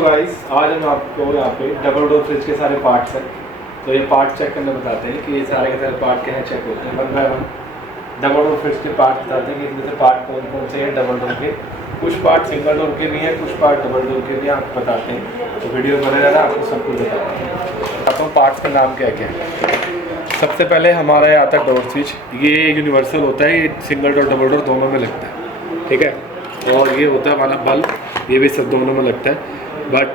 Guys, आज हम आपको यहाँ पे डबल डोर फ्रिज के सारे पार्ट्स हैं। तो ये पार्ट चेक करने बताते हैं कि ये सारे के सारे पार्ट क्या है, चेक होते हैं one by one. Double door fridge के पार्ट बताते हैं कि इनमें से पार्ट कौन कौन से हैं डबल डोर के। कुछ पार्ट सिंगल डोर के भी हैं, कुछ पार्ट डबल डोर के भी हैं, आपको बताते हैं। तो वीडियो बने रहना, आपको सब कुछ बताते हैं। बताता हूँ पार्ट्स का नाम क्या क्या है। सबसे पहले हमारा ये आता है डोर स्विच। ये यूनिवर्सल होता है, ये सिंगल डोर डबल डोर दोनों में लगता है, ठीक है। और ये होता है हमारा बल्ब, ये भी सब दोनों में लगता है। बट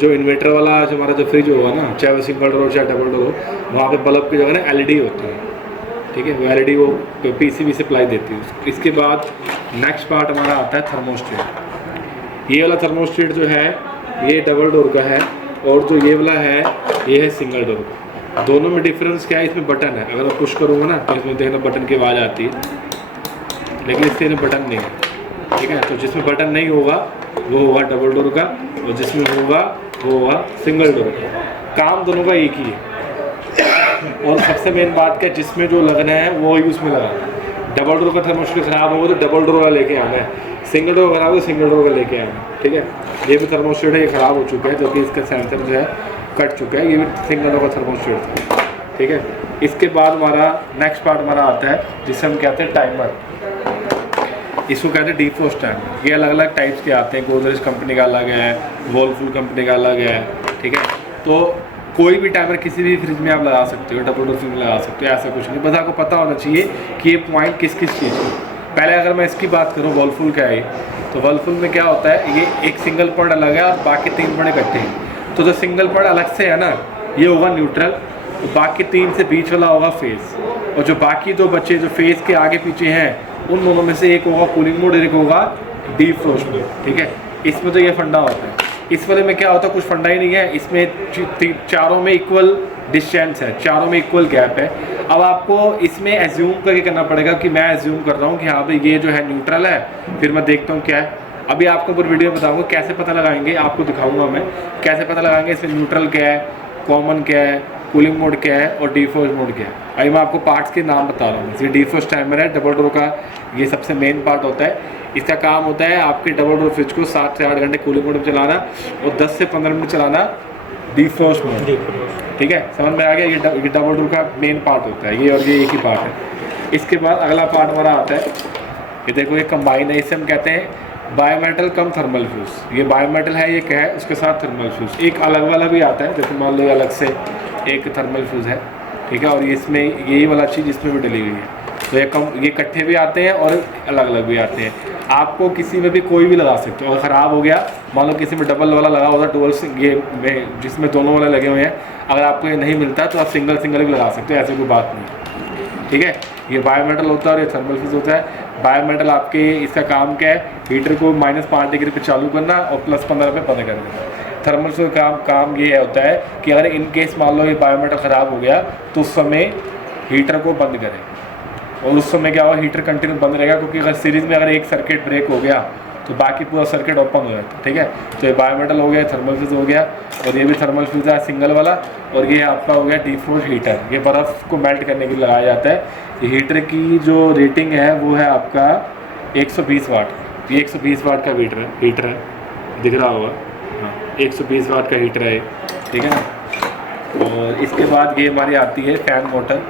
जो इन्वर्टर वाला जो हमारा जो फ्रिज होगा ना, चाहे वो सिंगल डोर हो चाहे डबल डोर हो, वहाँ पे बल्ब की जगह ना एलईडी होती है, ठीक है। वो एलईडी वो पीसीबी सप्लाई देती है। इसके बाद नेक्स्ट पार्ट हमारा आता है थर्मोस्टेट। ये वाला थर्मोस्टेट जो है ये डबल डोर का है, और जो ये वाला है ये है सिंगल डोर का। दोनों में डिफरेंस क्या है, इसमें बटन है। अगर मैं पुश करूँगा ना तो इसमें देखना बटन की आवाज़ आती है, लेकिन इसके बटन नहीं है, ठीक है। तो जिसमें बटन नहीं होगा वो होगा डबल डोर का, और जिसमें होगा वो होगा सिंगल डोर का। काम दोनों का एक ही है। और सबसे मेन बात क्या, जिसमें जो लगना है वो ही उसमें लगाना है। डबल डोर का थर्मोस्टेट खराब होगा तो डबल डोर वाला लेके आना है, सिंगल डोर खराब हो तो सिंगल डोर का लेके आना है, ठीक है। ये भी थर्मोस्टेट है, ये ख़राब हो चुका है, जो कि इसका सेंसर जो है कट चुका है। ये भी सिंगल डोर का थर्मोस्टेट था, ठीक है। इसके बाद हमारा नेक्स्ट पार्ट हमारा आता है जिसे हम कहते हैं टाइमर। इसको कहते हैं डिफ्रोस्ट टाइमर। ये अलग अलग टाइप्स के आते हैं। गोदरेज कंपनी का अलग है, वर्लपूल कंपनी का अलग है, ठीक है। तो कोई भी टाइमर किसी भी फ्रिज में आप लगा सकते हो, डबल डोर फ्रिज में लगा सकते हो, ऐसा कुछ नहीं। बस आपको पता होना चाहिए कि ये पॉइंट किस किस चीज़ की। पहले अगर मैं इसकी बात करूँ वर्लपूल का है, तो वर्लपूल में क्या होता है, ये एक सिंगल पॉइंट अलग है और बाकी 3 पॉइंट इकट्ठे हैं। तो जो सिंगल पॉइंट अलग से है ना, ये होगा न्यूट्रल, तो बाकी 3 से बीच वाला होगा फेस, और जो बाकी 2 बच्चे जो फेस के आगे पीछे हैं उन दोनों में से एक होगा कूलिंग मोड, एक होगा डिफ्रोस्ट मोड, ठीक है। इसमें तो ये फंडा होता है। इस वाले में क्या होता है, कुछ फंडा ही नहीं है। इसमें चारों में इक्वल डिस्टेंस है, चारों में इक्वल गैप है। अब आपको इसमें एज्यूम करके करना पड़ेगा कि मैं एज्यूम कर रहा हूँ कि हाँ भाई ये जो है न्यूट्रल है, फिर मैं देखता हूँ क्या है। अभी आपको पूरी वीडियो में बताऊँगा कैसे पता लगाएंगे, आपको दिखाऊँगा मैं कैसे पता लगाएंगे इसमें न्यूट्रल क्या है, कॉमन क्या है, कूलिंग मोड क्या है और डिफ्रोस्ट मोड क्या है। अभी मैं आपको पार्ट्स के नाम बता रहा हूँ। ये डिफ्रोस्ट टाइमर है डबल डोर का, ये सबसे मेन पार्ट होता है। इसका काम होता है आपके डबल डोर फ्रिज को 7 से 8 घंटे कूलिंग मोड में चलाना और 10 से 15 मिनट चलाना डिफ्रोस्ट मोड, ठीक है। समझ में आ गया। ये डबल डोर का मेन पार्ट होता है, ये और ये एक ही पार्ट है। इसके बाद अगला पार्ट हमारा आता है, ये देखो ये कंबाइन है, इसे हम कहते हैं बायोमेटल कम थर्मल फ्यूज़। ये बायोमेटल है, ये क्या है, उसके साथ थर्मल फ्यूज़। एक अलग वाला भी आता है, जैसे मान लो अलग से एक थर्मल फ्यूज़ है, ठीक है। और इसमें यही वाला चीज़ इसमें भी डली हुई है। तो ये इकट्ठे भी आते हैं और अलग अलग भी आते हैं। आपको किसी में भी कोई भी लगा सकते हो। अगर ख़राब हो गया, मान लो किसी में डबल वाला लगा होता डुअल, ये जिसमें दोनों वाले लगे हुए हैं, अगर आपको ये नहीं मिलता तो आप सिंगल भी लगा सकते हो, ऐसी कोई बात नहीं, ठीक है। ये बायोमेटल होता है और ये थर्मल फ्यूज़ होता है। बायोमेटल आपके इसका काम क्या है, हीटर को -5 डिग्री पे चालू करना और +15 पे बंद कर देना। थर्मल फ्यूज़ का काम ये होता है कि अगर इन केस मान लो ये बायोमेटल ख़राब हो गया तो उस समय हीटर को बंद करें, और उस समय क्या होगा, हीटर कंटिन्यू बंद रहेगा, क्योंकि अगर सीरीज़ में अगर एक सर्किट ब्रेक हो गया तो बाकी पूरा सर्किट ओपन हो जाता है, ठीक है। तो ये बायोमेटल हो गया, थर्मल फ्यूज़ हो गया, और ये भी थर्मल फ्यूज़ है सिंगल वाला। और ये आपका हो गया डिफ्रोस्ट हीटर। ये बर्फ़ को मेल्ट करने के लिए लगाया जाता है। ये हीटर की जो रेटिंग है वो है आपका 120 वाट। ये 120 वाट का हीटर है, दिख रहा होगा, हाँ 120 वाट का हीटर है, ठीक है ना। और इसके बाद ये हमारी आती है फ़ैन मोटर।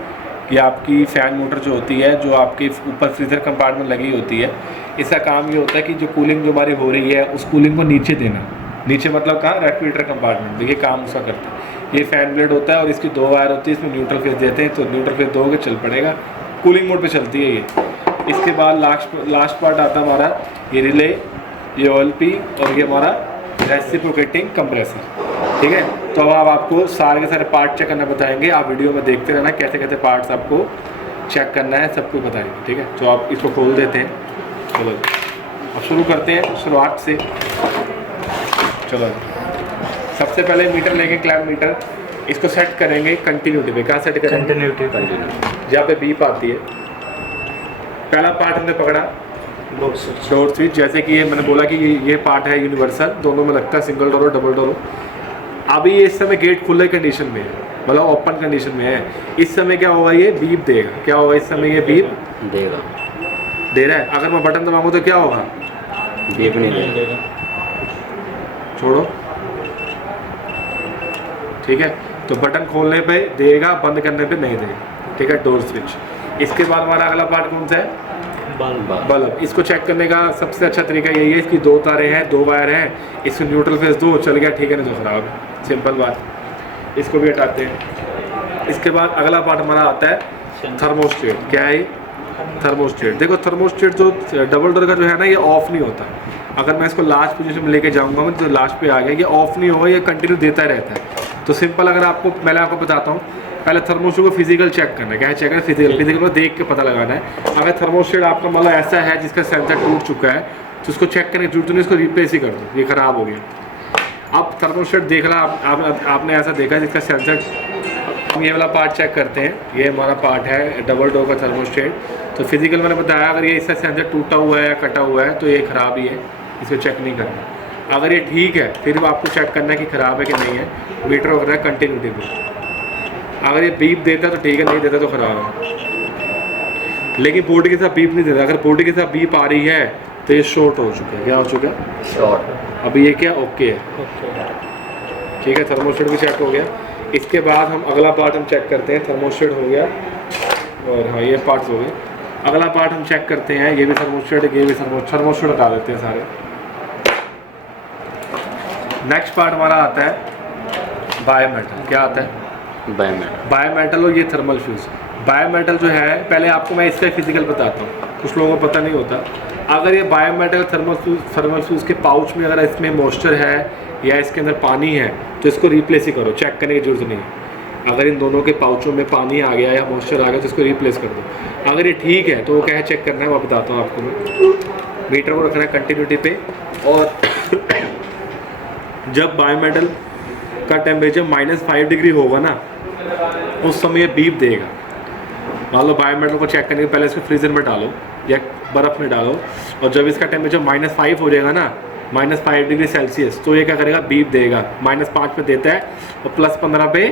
ये आपकी फ़ैन मोटर जो होती है, जो आपके ऊपर फ्रीज़र कंपार्टमेंट लगी होती है, इसका काम ये होता है कि जो कूलिंग जो हमारी हो रही है उस कूलिंग को नीचे देना। नीचे मतलब कहाँ, रेफ्रिजरेटर कंपार्टमेंट, देखिए काम उसका करता है। ये फ़ैन ब्लेड होता है और इसकी 2 वायर होती है, इसमें न्यूट्रल फेस देते हैं, तो न्यूट्रल फेस दोगे चल पड़ेगा, कूलिंग मोड पे चलती है ये। इसके बाद लास्ट पार्ट आता है हमारा ये रिले, ये OLP और ये हमारा रेसिप्रोकेटिंग कंप्रेसर, ठीक है। तो अब आपको सारे के सारे पार्ट चेक करना बताएंगे। आप वीडियो में देखते रहना कैसे कैसे पार्ट्स आपको चेक करना है, सबको बताएंगे, ठीक है। तो आप इसको खोल देते हैं। चलो अब शुरू करते हैं शुरुआत से। चलो सबसे पहले मीटर लेंगे, क्लैम्प मीटर, इसको सेट करेंगे कंटिन्यूटी पे। कहाँ सेट करेंगे, कंटिन्यूटी, जहाँ पे बीप आती है। पहला पार्ट हमने पकड़ा डोर स्विच। जैसे कि ये मैंने बोला कि ये पार्ट है यूनिवर्सल, दोनों में लगता है, सिंगल डोर और डबल डोर। अभी ये इस समय गेट खुले कंडीशन में है, मतलब ओपन कंडीशन में है। इस समय क्या होगा, ये बीप देगा। क्या होगा इस समय, ये बीप दे रहा है। अगर मैं बटन दबाऊंगा तो क्या होगा, बीप नहीं देगा। छोड़ो, ठीक है। तो बटन खोलने पे देगा, बंद करने पे नहीं देगा, ठीक है, डोर स्विच। इसके बाद हमारा अगला पार्ट कौन सा है? बल्ब। इसको चेक करने का सबसे अच्छा तरीका यही है, इसकी 2 तारें हैं, 2 वायर हैं, इसको न्यूट्रल फेस दो, चल गया, ठीक है, नहीं तो खराब है, सिंपल बात। इसको भी हटाते हैं। इसके बाद अगला पार्ट हमारा आता है थर्मोस्टेट। क्या है? थर्मोस्टेट। देखो थर्मोस्टेट जो डबल डोर का जो है ना, ये ऑफ नहीं होता। अगर मैं इसको लास्ट पोजीशन में लेके जाऊंगा मैं, तो लास्ट पे आ गया, ये ऑफ नहीं होगा, ये कंटिन्यू देता रहता है। तो सिंपल, अगर आपको पहले आपको बताता हूँ, पहले थर्मोस्टेट को फिजिकल चेक करना है। क्या है चेक करना? फिजिकल को देख के पता लगाना है। अगर थर्मोस्टेट आपका मतलब ऐसा है जिसका सेंसर टूट चुका है, तो उसको चेक करने की जरूरत नहीं, इसको रिप्लेस ही कर दो, ये खराब हो गया। अब थर्मोस्टेट देख ला, आपने ऐसा देखा जिसका सेंसर, ये वाला पार्ट चेक करते हैं। ये हमारा पार्ट है डबल डोर का थर्मोस्टेट। तो फिजिकल मैंने बताया, अगर ये इसका सेंसर टूटा हुआ है या कटा हुआ है तो ये ख़राब ही है, इसको चेक नहीं करना। अगर ये ठीक है फिर आपको चेक करना है कि ख़राब है कि नहीं है। मीटर वगैरह है कंटिन्यूटी पे, अगर ये बीप देता है तो ठीक है, नहीं देता तो ख़राब है। लेकिन बोर्ड के साथ बीप नहीं देता। अगर बोर्ड के साथ बीप आ रही है तो ये शॉर्ट हो चुका है। क्या हो चुका है? शॉर्ट। अभी ये क्या ओके है, ठीक है। थर्मोस्टेट भी चेक हो गया। इसके बाद हम अगला पार्ट हम चेक करते हैं। थर्मोस्टेट हो गया और हाँ, ये पार्ट्स हो गए। अगला पार्ट हम चेक करते हैं, ये भी थर्मोस्टेट, ये भी थर्मोस्टेट हटा देते हैं सारे। नेक्स्ट पार्ट हमारा आता है बायोमेटल। क्या आता है? बायोमेटल और ये थर्मल फ्यूज़। बायोमेटल जो है, पहले आपको मैं इसका फिजिकल बताता हूँ, कुछ लोगों को पता नहीं होता। अगर ये बायोमेटल थर्मल फ्यूज़ के पाउच में अगर इसमें मॉइस्चर है या इसके अंदर पानी है तो इसको रिप्लेस ही करो, चेक करने की जरूरत नहीं है। अगर इन दोनों के पाउचों में पानी आ गया या मॉइस्चर आ गया तो इसको रिप्लेस कर दो। अगर ये ठीक है तो वो क्या है चेक करना है, वो बताता हूँ आपको मैं। मीटर को रखना है कंटिन्यूटी पे, और जब बायोमेटल का टेम्परेचर -5 डिग्री होगा ना, उस समय ये बीप देगा। मान लो बायोमेटल को चेक करने के पहले इसको फ्रीजर में डालो या बर्फ़ में डालो, और जब इसका टेम्परेचर -5 हो जाएगा ना, -5 डिग्री सेल्सियस, तो ये क्या करेगा? बीप देगा। -5 पे देता है और +15 पे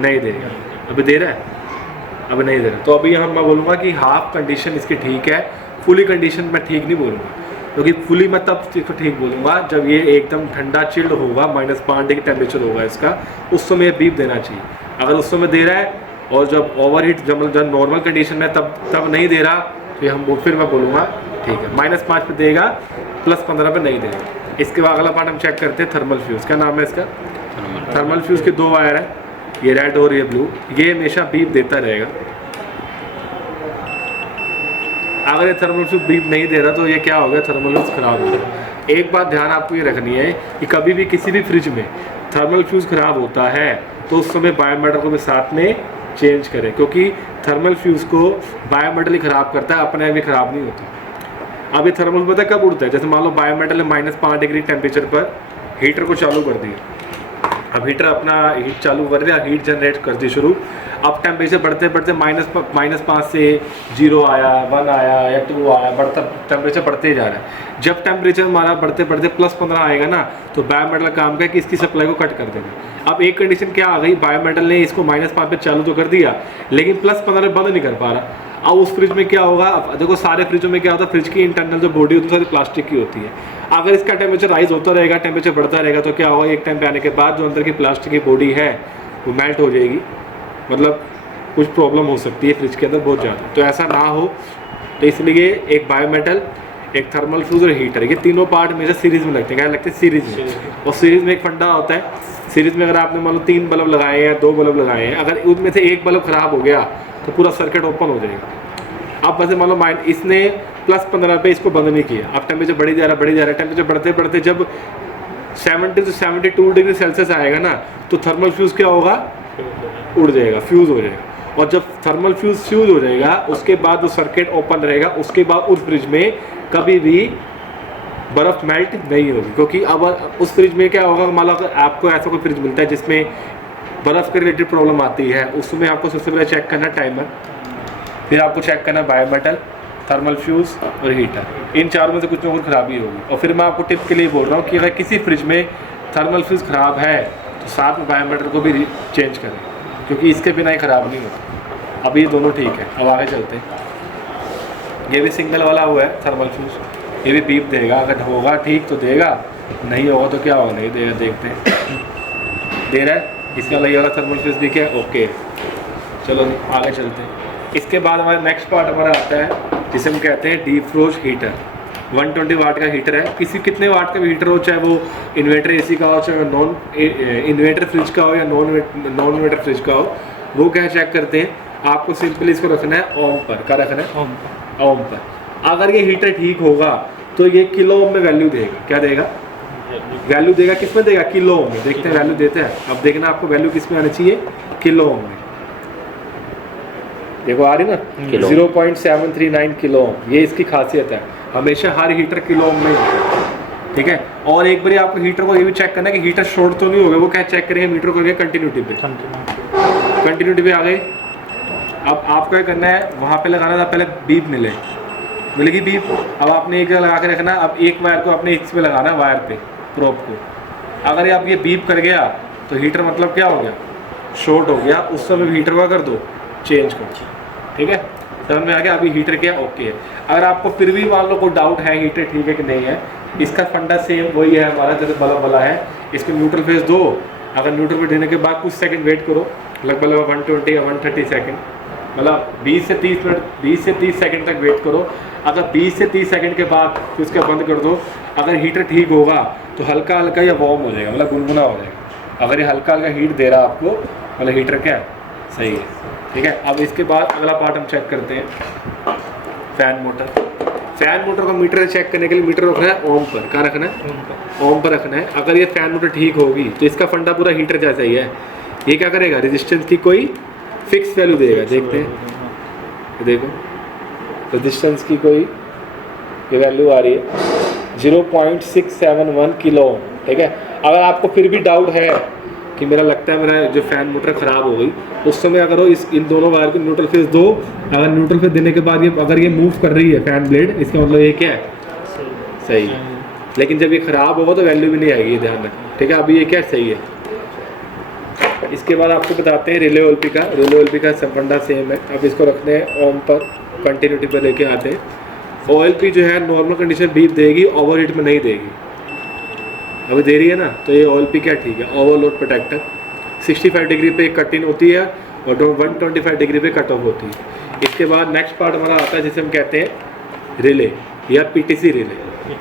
नहीं देगा। अभी दे रहा है? अभी नहीं दे रहा। तो अभी मैं बोलूँगा कि हाफ कंडीशन इसकी ठीक है, फुली कंडीशन मैं ठीक नहीं बोलूँगा, क्योंकि फुली मैं तब इसको ठीक बोलूँगा जब ये एकदम ठंडा चिल्ड होगा, -5 डिग्री टेम्परेचर होगा इसका, उस समय बीप देना चाहिए। अगर उस समय दे रहा है और जब ओवरहीट, जब नॉर्मल कंडीशन में तब नहीं दे रहा, तो फिर मैं बोलूँगा ठीक है, -5 पे देगा, +15 पे नहीं देगा। इसके बाद अगला पार्ट हम चेक करते हैं थर्मल फ्यूज़। क्या नाम है इसका? थर्मल फ्यूज़ के 2 वायर है, ये रेड और ये ब्लू। ये हमेशा बीप देता रहेगा। अगर ये थर्मल फ्यूज़ बीप नहीं दे रहा तो ये क्या हो गया? थर्मल फ्यूज़ ख़राब हो गया। एक बात ध्यान आपको ये रखनी है कि कभी भी किसी भी फ्रिज में थर्मल फ्यूज़ ख़राब होता है तो उस समय बायोमेटल को भी साथ में चेंज करें, क्योंकि थर्मल फ्यूज़ को बायोमेटल ही ख़राब करता है, अपने भी ख़राब नहीं होता। अब ये थर्मल पता है कब उड़ता है? जैसे मान लो बायोमेटल ने -5 डिग्री टेम्परेचर पर हीटर को चालू कर दिया। अब हीटर अपना हीट चालू कर दिया, हीट जनरेट कर दी शुरू। अब टेम्परेचर बढ़ते बढ़ते -5 से 0 आया, 1 आया या 2 आया, बढ़ता टेम्परेचर बढ़ते ही जा रहा है। जब टेम्परेचर हमारा बढ़ते बढ़ते +15 आएगा ना, तो बायोमेटल काम का है कि इसकी सप्लाई को कट कर देगा। अब एक कंडीशन क्या आ गई, बायोमेटल ने इसको -5 पे चालू तो कर दिया, लेकिन +15 बंद नहीं कर पा रहा। अब उस फ्रिज में क्या होगा? अब देखो सारे फ्रिजों में क्या होता है, फ्रिज की इंटरनल जो बॉडी होती है सारी प्लास्टिक की होती है। अगर इसका टेम्परेचर राइज होता रहेगा, टेम्परेचर बढ़ता रहेगा, तो क्या होगा? एक टाइम पे आने के बाद जो अंदर की प्लास्टिक की बॉडी है वो मेल्ट हो जाएगी, मतलब कुछ प्रॉब्लम हो सकती है फ्रिज के अंदर बहुत ज़्यादा। तो ऐसा ना हो, तो इसलिए एक बायोमेटल, एक थर्मल फ्यूज़ और हीटर, ये तीनों पार्ट मेरे सीरीज़ में लगते हैं। क्या लगते हैं? सीरीज़ में। और सीरीज़ में एक फंडा होता है, सीरीज़ में अगर आपने मान लो 3 बल्ब लगाए हैं या 2 बल्ब लगाए हैं, अगर उनमें से एक बल्ब ख़राब हो गया तो पूरा सर्किट ओपन हो जाएगा। अब वैसे मान लो इसने +15 पे इसको बंद नहीं किया, अब टेम्परेचर बढ़ी जा रहा है, टेम्परेचर बढ़ते बढ़ते जब 70 से 72 डिग्री सेल्सियस आएगा ना, तो थर्मल फ्यूज़ क्या होगा? उड़ जाएगा, फ्यूज़ हो जाएगा। और जब थर्मल फ्यूज़ हो जाएगा, उसके बाद वो सर्किट ओपन रहेगा, उसके बाद उस फ्रिज में कभी भी बर्फ़ मेल्ट नहीं होगी। क्योंकि अब उस फ्रिज में क्या होगा, मान लो अगर आपको ऐसा कोई फ्रिज मिलता है जिसमें बर्फ़ के रिलेटेड प्रॉब्लम आती है, उसमें आपको सबसे पहले चेक करना टाइमर, फिर आपको चेक करना बायोमेटल, थर्मल फ्यूज़ और हीटर। इन चारों में से कुछ ना कुछ खराबी होगी। और फिर मैं आपको टिप के लिए बोल रहा हूँ कि अगर किसी फ्रिज में थर्मल फ्यूज़ ख़राब है तो साथ में बायोमेटल को भी चेंज करें, क्योंकि इसके बिना ही ख़राब नहीं होता। अभी ये दोनों ठीक है, अब आगे चलते हैं। ये भी सिंगल वाला हुआ है थर्मल फ्यूज़, ये भी बीप देगा। अगर होगा ठीक तो देगा, नहीं होगा तो क्या होगा? नहीं देगा। देखते हैं, दे रहा है, इसका लगे वाला थर्मल फ्यूज दिख है, ओके। चलो आगे चलते हैं। इसके बाद हमारा नेक्स्ट पार्ट हमारा आता है जिसे हम कहते हैं डीप फ्रोज हीटर। 120 वाट का हीटर है, कितने वाट का भी हीटर हो, चाहे वो इन्वर्टर एसी का हो, चाहे नॉन इन्वर्टर फ्रिज का हो या नॉन इन्वर्टर फ्रिज का हो, वो क्या चेक करते हैं। आपको सिंपली इसको रखना है ओम पर। क्या रखना है? ओम पर। अगर ये हीटर ठीक होगा तो ये किलो ओम में वैल्यू देगा। क्या देगा? वैल्यू देगा। किस में देगा? किलो ओम में। देखते हैं वैल्यू देते हैं। अब देखना आपको वैल्यू किस में आनी चाहिए? किलो ओम में। देखो आ रही ना, 0.739 किलो ओम। ये इसकी खासियत है, हमेशा हर हीटर किलो ओम में ही होता है, ठीक है। और एक बार आपको हीटर को ये भी चेक करना है कि हीटर शॉर्ट तो नहीं हो गया। वो क्या चेक करेंगे? मीटर को कंटिन्यूटी पे। कंटिन्यूटी पे आ गए। अब आपको क्या करना है, वहाँ पे लगाना था पहले बीप मिलेगी बीप। अब आपने एक लगा के रखना। अब एक वायर को अपने इस पे लगाना, वायर पे प्रोब को। अगर आप ये बीप कर गया तो हीटर मतलब क्या हो गया? शॉर्ट हो गया। उस समय हीटर का कर दो, चेंज कर, ठीक है। समझ में आ गया? अभी हीटर क्या ओके है। अगर आपको फिर भी मान लो कोई डाउट है हीटर ठीक है कि नहीं है, इसका फंडा सेम वही है हमारा जैसे बला है। इसको न्यूट्रल फेज दो। अगर न्यूट्रल फेज देने के बाद कुछ सेकंड वेट करो, लगभग 120 या 130 सेकंड, मतलब 20 से 30 सेकंड तक वेट करो। अगर 20 से 30 सेकंड के बाद फिर उसका बंद कर दो। अगर हीटर ठीक होगा तो हल्का हल्का या वार्म हो जाएगा, मतलब गुनगुना हो जाएगा। अगर ये हल्का हल्का हीट दे रहा है आपको, मतलब हीटर क्या है? सही है, ठीक है। अब इसके बाद अगला पार्ट हम चेक करते हैं, फैन मोटर। फैन मोटर का मीटर चेक करने के लिए मीटर रखना है ओम पर। क्या रखना है? ओम पर रखना है। अगर ये फैन मोटर ठीक होगी तो इसका फंडा पूरा हीटर जैसा ही है। ये क्या करेगा? रेजिस्टेंस की कोई फिक्स वैल्यू देगा। देखते हैं, देखो रेजिस्टेंस की कोई वैल्यू आ रही है 0.671 किलो ओम, ठीक है। अगर आपको फिर भी डाउट है कि मेरा लगता है मेरा जो फैन मोटर ख़राब हो गई, उस समय अगर हो इन दोनों वायर को न्यूट्रल फेज दो। अगर न्यूट्रल फेज देने के बाद ये अगर ये मूव कर रही है फैन ब्लेड, इसका मतलब ये क्या है? सही है। लेकिन जब ये ख़राब होगा तो वैल्यू भी नहीं आएगी, ध्यान रखें, ठीक है। अभी ये क्या सही है। इसके बाद आपको बताते हैं रिले ओएलपी का। रिले ओएलपी का फंडा सेम है। अब इसको रखते हैं ओम पर, कंटिन्यूटी पर लेके आते हैं। ओएलपी जो है नॉर्मल कंडीशन बीप देगी, ओवर हीट में नहीं देगी। अभी दे रही है ना, तो ये ओएलपी क्या ठीक है, ओवरलोड प्रोटेक्टर। 65 डिग्री पे कट इन होती है और 125 डिग्री पे कट ऑफ होती है। इसके बाद नेक्स्ट पार्ट हमारा आता है जिसे हम कहते हैं रिले या पीटीसी रिले।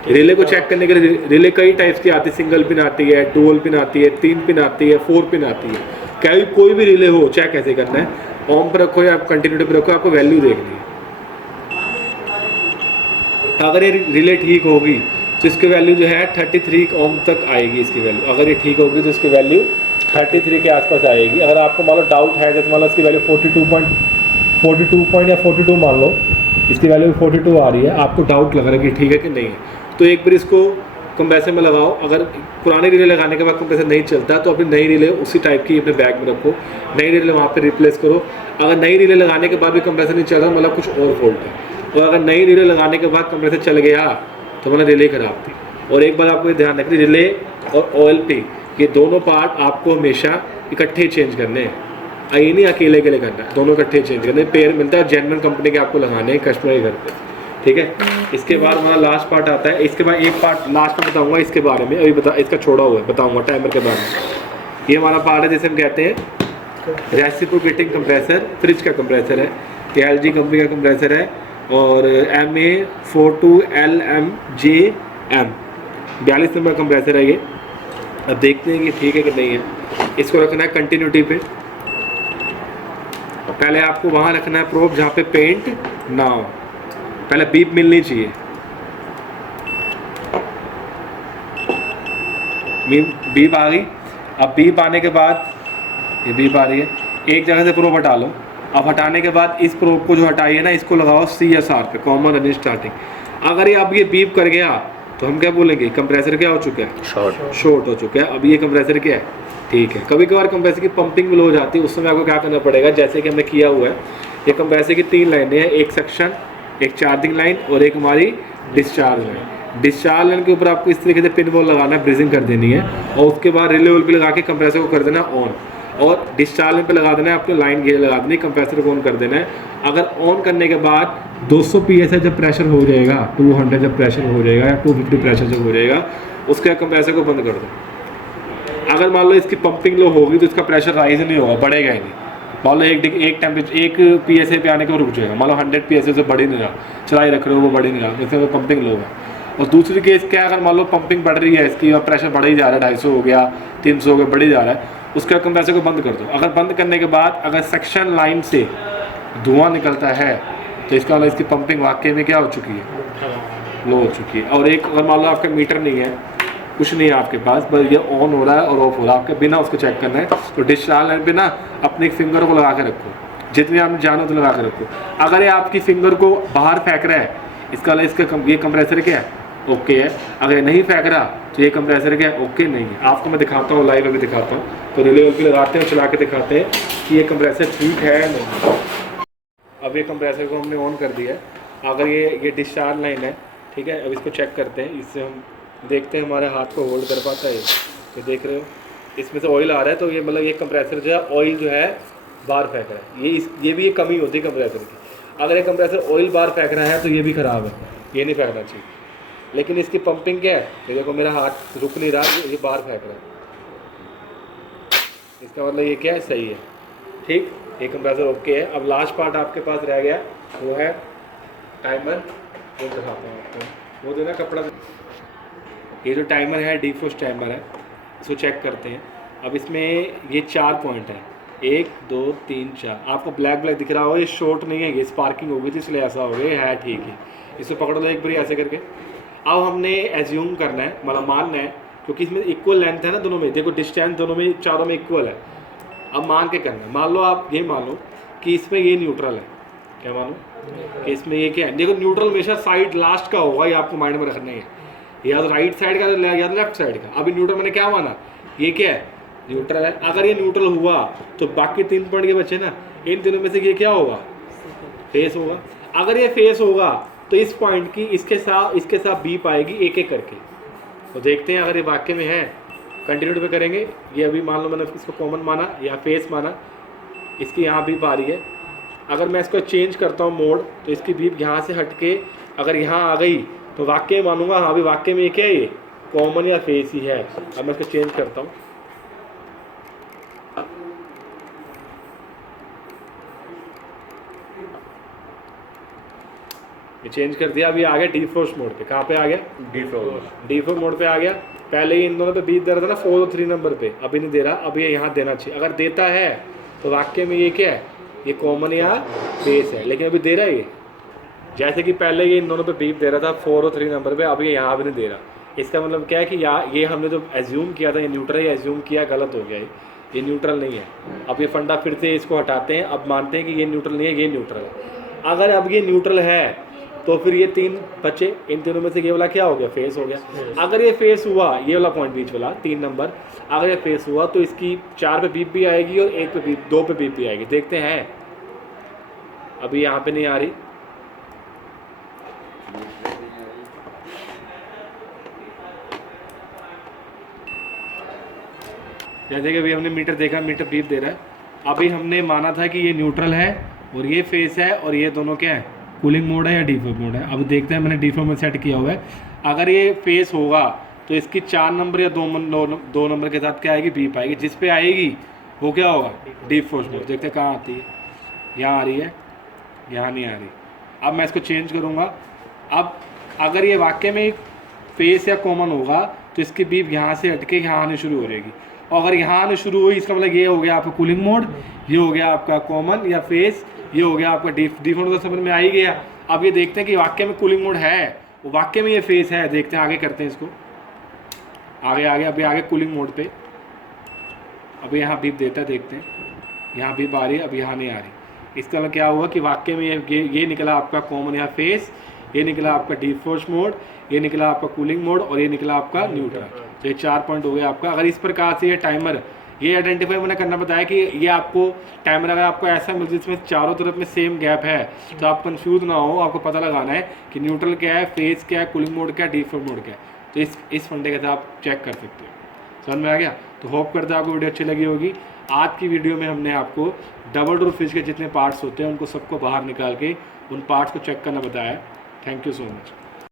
रिले को चेक करने के लिए रिले कई टाइप्स की आती है। सिंगल पिन आती है, डुअल पिन आती है, 3 पिन आती है, 4 पिन आती है। क्या कोई भी रिले हो, चेक कैसे करना है? ओम पर रखो या कंटिन्यूटी पर रखो, आपको वैल्यू देखनी है। अगर ये रिले ठीक होगी तो इसकी वैल्यू जो है 33 ओम तक आएगी। इसकी वैल्यू अगर ये ठीक होगी तो इसकी वैल्यू 33 के आसपास आएगी। अगर आपको मान लो डाउट है, जैसे मान लो इसकी वैल्यू 42 मान लो, इसकी वैल्यू 42 आ रही है, आपको डाउट लग रहा है कि ठीक है कि नहीं है, तो एक बार इसको कंप्रेसर में लगाओ। अगर पुराने रिले लगाने के बाद कंप्रेसर नहीं चलता तो अपनी नई रिले उसी टाइप की अपने बैग में रखो, नई रिले वहाँ पे रिप्लेस करो। अगर नई रिले लगाने के बाद भी कंप्रेसर नहीं चल रहा, मतलब कुछ और फॉल्ट है। और अगर नई रिले लगाने के बाद कंप्रेसर चल गया तो मतलब रिले खराब थी। और एक बार आपको ये ध्यान रखना, रिले और ओएलपी ये दोनों पार्ट आपको हमेशा इकट्ठे चेंज करने हैं। ये नहीं अकेले करना है, दोनों इकट्ठे चेंज करने। पेयर मिलता है, जेन्युइन कंपनी के आपको लगाने हैं कस्टमर के घर पे, ठीक है। इसके बाद हमारा लास्ट पार्ट आता है। इसके बाद एक पार्ट लास्ट में बताऊंगा इसके बारे में, अभी इसका छोड़ा हुआ है, बताऊंगा टाइमर के बारे में। ये हमारा पार्ट है जिसे हम कहते हैं रेसिप्रोकेटिंग कंप्रेसर। फ्रिज का कंप्रेसर है, ये LG कंपनी का कंप्रेसर है और MA42LMJM 42 नंबर कंप्रेसर है ये। अब देखते हैं कि ठीक है कि नहीं है। इसको रखना है कंटिन्यूटी पे। पहले आपको वहाँ रखना है प्रोब जहाँ पे पेंट ना हो, पहले बीप मिलनी चाहिए। बीप आ गई। अब बीप आने के बाद ये बीप आ रही है, एक जगह से प्रोब हटा लो। अब हटाने के बाद इस प्रोब को जो हटाई है ना, इसको लगाओ CSR पे, कॉमन रनिंग स्टार्टिंग। अगर ये अब ये बीप कर गया तो हम क्या बोलेंगे, कंप्रेसर क्या हो चुका है, शॉर्ट हो चुका है। अब ये कंप्रेसर क्या है, ठीक है। कभी कभार कंप्रेसर की पंपिंग भी हो जाती है, उस समय आपको क्या करना पड़ेगा, जैसे कि हमने किया हुआ है। ये कंप्रेसर की 3 लाइनें हैं, एक सक्शन, एक चार्जिंग लाइन और एक हमारी डिस्चार्ज लाइन। डिस्चार्ज लाइन के ऊपर आपको इस तरीके से पिन बॉल लगाना है, ब्रिजिंग कर देनी है और उसके बाद रिले ओएलपी लगा के कंप्रेसर को कर देना ऑन। और डिस्चार्ज लाइन पे लगा देना है, आपको लाइन गेयर लगा देनी है, कंप्रेसर को ऑन कर देना है। अगर ऑन करने के बाद 200 PSI जब प्रेशर हो जाएगा, 200 जब प्रेशर हो जाएगा या 250 प्रेशर जब हो जाएगा, उसके कंप्रेसर को बंद कर दो। अगर मान लो इसकी पंपिंग लो होगी तो इसका प्रेशर राइज नहीं होगा, बढ़ेगा ही नहीं। मान लो एक टेम्परेचर 1 PSI पे आने के रुक जाएगा, मान लो 100 PSI से बढ़ ही नहीं रहा, चलाई रख रहे हो वो बढ़ ही नहीं रहा, इसमें तो पंपिंग लो है। और दूसरी केस क्या है, अगर मान लो पंपिंग बढ़ रही है इसकी और प्रेशर बढ़ ही जा रहा है, 250 हो गया, 300 हो गया, बढ़ ही जा रहा है, उसके कंप्रेसर को बंद कर दो। अगर बंद करने के बाद अगर सक्शन लाइन से धुआं निकलता है तो इसका मतलब इसकी पंपिंग वाकई में क्या हो चुकी है, लो हो चुकी है। और एक अगर मान लो आपका मीटर नहीं है, कुछ नहीं है आपके पास, बस ये ऑन हो रहा है और ऑफ हो रहा है, आपके बिना उसको चेक करना है, तो डिस्चार्ज लाइन पे ना अपने फिंगर को लगा के रखो, जितनी आप जानो तो लगा के रखो। अगर ये आपकी फिंगर को बाहर फेंक रहा है, इसका ये कंप्रेसर क्या है, ओके है। अगर ये नहीं फेंक रहा तो ये कंप्रेसर क्या है, ओके नहीं है। आपको मैं दिखाता हूँ, लाइव अभी दिखाता हूँ, तो रिले भी लगाते हैं, चला के दिखाते हैं कि ये कंप्रेसर ठीक है या नहीं। अब ये कंप्रेसर को हमने ऑन कर दिया है। अगर ये डिस्चार्ज लाइन है, ठीक है, अब इसको चेक करते हैं, इससे हम देखते हैं हमारे हाथ को होल्ड कर पाता है। तो देख रहे हो इसमें से ऑयल आ रहा है, तो ये मतलब ये कंप्रेसर जो है ऑयल जो है बाहर फेंक रहा है। ये भी एक कमी होती है कंप्रेसर की। अगर ये कंप्रेसर ऑयल बाहर फेंक रहा है तो ये भी ख़राब है, ये नहीं फेंकना चाहिए। लेकिन इसकी पंपिंग क्या है, ये देखो मेरा हाथ रुक नहीं रहा, ये बाहर फेंक रहा है, इसका मतलब ये क्या है, सही है, ठीक, ये कंप्रेसर ओके है। अब लास्ट पार्ट आपके पास रह गया, वो है टाइमर। वो दिखाता हूँ आपको, वो देना कपड़ा। ये जो टाइमर है डिफ्रोस्ट टाइमर है, इसको चेक करते हैं। अब इसमें ये 4 पॉइंट है, 1 2 3 4, आपको ब्लैक दिख रहा होगा, ये शॉर्ट नहीं है, ये स्पार्किंग हो गई थी इसलिए ऐसा हो गया है, ठीक है। इसको पकड़ लो एक बार ऐसे करके। अब हमने एज्यूम करना है, मतलब मानना है, क्योंकि इसमें इक्वल लेंथ है ना दोनों में, देखो डिस्टेंस दोनों में, चारों में इक्वल है। अब मान के करना है, मान लो आप ये मान लो कि इसमें ये न्यूट्रल है, क्या मानो कि इसमें ये क्या है, देखो न्यूट्रल हमेशा साइड लास्ट का होगा, ये आपको माइंड में रखना है, या तो राइट साइड का या तो लेफ्ट साइड का। अभी न्यूट्रल मैंने क्या माना, ये क्या है, न्यूट्रल है। अगर ये न्यूट्रल हुआ तो बाकी 3 पॉइंट के बच्चे ना, इन तीनों में से ये क्या होगा, फेस होगा। अगर ये फेस होगा तो इस पॉइंट की इसके साथ बीप आएगी एक एक करके। तो देखते हैं अगर ये वाक्य में है, कंटिन्यू पे करेंगे। ये अभी मान लो मैंने इसको कॉमन माना या फेस माना, इसकी यहाँ बीप आ रही है। अगर मैं इसको चेंज करता हूँ मोड, तो इसकी बीप यहाँ से हट के अगर यहाँ आ गई तो वाक्य मानूंगा, हाँ भी वाक्य में ये क्या है, ये कॉमन या फेस ही है। अब मैं इसको चेंज करता हूँ, ये चेंज कर दिया। अभी आ गया डिफ्रोस्ट मोड पे। कहाँ पे आ गया, डिफ्रोस्ट मोड पे आ गया। पहले ही इन दोनों पे बीप दे रहा था ना 4 और 3 नंबर पे, अभी नहीं दे रहा, अब ये यहाँ देना चाहिए। अगर देता है तो वाक्य में ये क्या है, ये कॉमन या फेस है, लेकिन अभी दे रहा है ये, जैसे कि पहले ये इन दोनों पे बीप दे रहा था 4 और 3 नंबर पे, अब ये यहाँ भी नहीं दे रहा। इसका मतलब क्या है कि ये हमने जो एज्यूम किया था, ये न्यूट्रल ही एज्यूम किया, गलत हो गया, ये न्यूट्रल नहीं है। अब ये फंडा फिर से इसको हटाते हैं, अब मानते हैं कि ये न्यूट्रल नहीं है, ये न्यूट्रल है। अगर अब ये न्यूट्रल है तो फिर ये 3 बचे, इन तीनों में से ये वाला क्या हो गया, फेस हो गया। अगर ये फेस हुआ, ये वाला पॉइंट बीच वाला 3 नंबर, अगर ये फेस हुआ तो इसकी 4 पे बीप भी आएगी और 1 पे बीप, 2 पे बीप भी आएगी। देखते हैं, अभी यहाँ पे नहीं आ रही, जैसे कि अभी हमने मीटर देखा, मीटर बीप दे रहा है। अभी हमने माना था कि ये न्यूट्रल है और ये फेस है, और ये दोनों क्या है, कूलिंग मोड है या डिफॉल्ट मोड है। अब देखते हैं, मैंने डिफॉल्ट में सेट किया हुआ है। अगर ये फेस होगा तो इसकी 4 नंबर या 2 नंबर के साथ क्या आएगी, बीप आएगी। जिस पे आएगी वो क्या होगा, डिफॉल्ट मोड। देखते हैं कहाँ आती है, यहाँ आ रही है, यहाँ नहीं आ रही। अब मैं इसको चेंज करूँगा। अब अगर ये वाक्य में फेस या कॉमन होगा तो इसकी बीप यहाँ से हट के यहाँ आनी शुरू हो जाएगी, और अगर यहाँ आनी शुरू हुई इसका मतलब ये हो गया आपका कूलिंग मोड, ये हो गया आपका कॉमन या फेस, ये हो गया आपका डिफॉल्ट। तो समझ में आ ही गया। अब ये देखते हैं कि वाक्य में कूलिंग मोड है, वो वाक्य में ये फेस है। देखते हैं, आगे करते हैं इसको, आगे अभी आगे कूलिंग मोड पे। अभी यहाँ बीप देता है, देखते हैं, यहाँ बीप आ रही है, अब यहाँ नहीं आ रही। इसका मतलब क्या हुआ कि वाक्य में ये निकला आपका कॉमन या फेस, ये निकला आपका डिफॉल्ट मोड, ये निकला आपका कूलिंग मोड, और ये निकला आपका न्यूट्रल। तो ये 4 पॉइंट हो गया आपका। अगर इस प्रकार से ये टाइमर ये आइडेंटिफाई मैंने करना बताया कि ये आपको टाइमर अगर आपको ऐसा मिल जिसमें चारों तरफ में सेम गैप है, तो आप कंफ्यूज ना हो, आपको पता लगाना है कि न्यूट्रल क्या है, फेस क्या है, कूलिंग मोड क्या है, डिफॉल्ट मोड क्या है। तो इस फंडे के साथ आप चेक कर सकते हो। समझ में आ गया? तो होप करता है आपको वीडियो अच्छी लगी होगी। आज की वीडियो में हमने आपको डबल डोर फ्रिज के जितने पार्ट्स होते हैं उनको सबको बाहर निकाल के उन पार्ट्स को चेक करना बताया है। Thank you so much.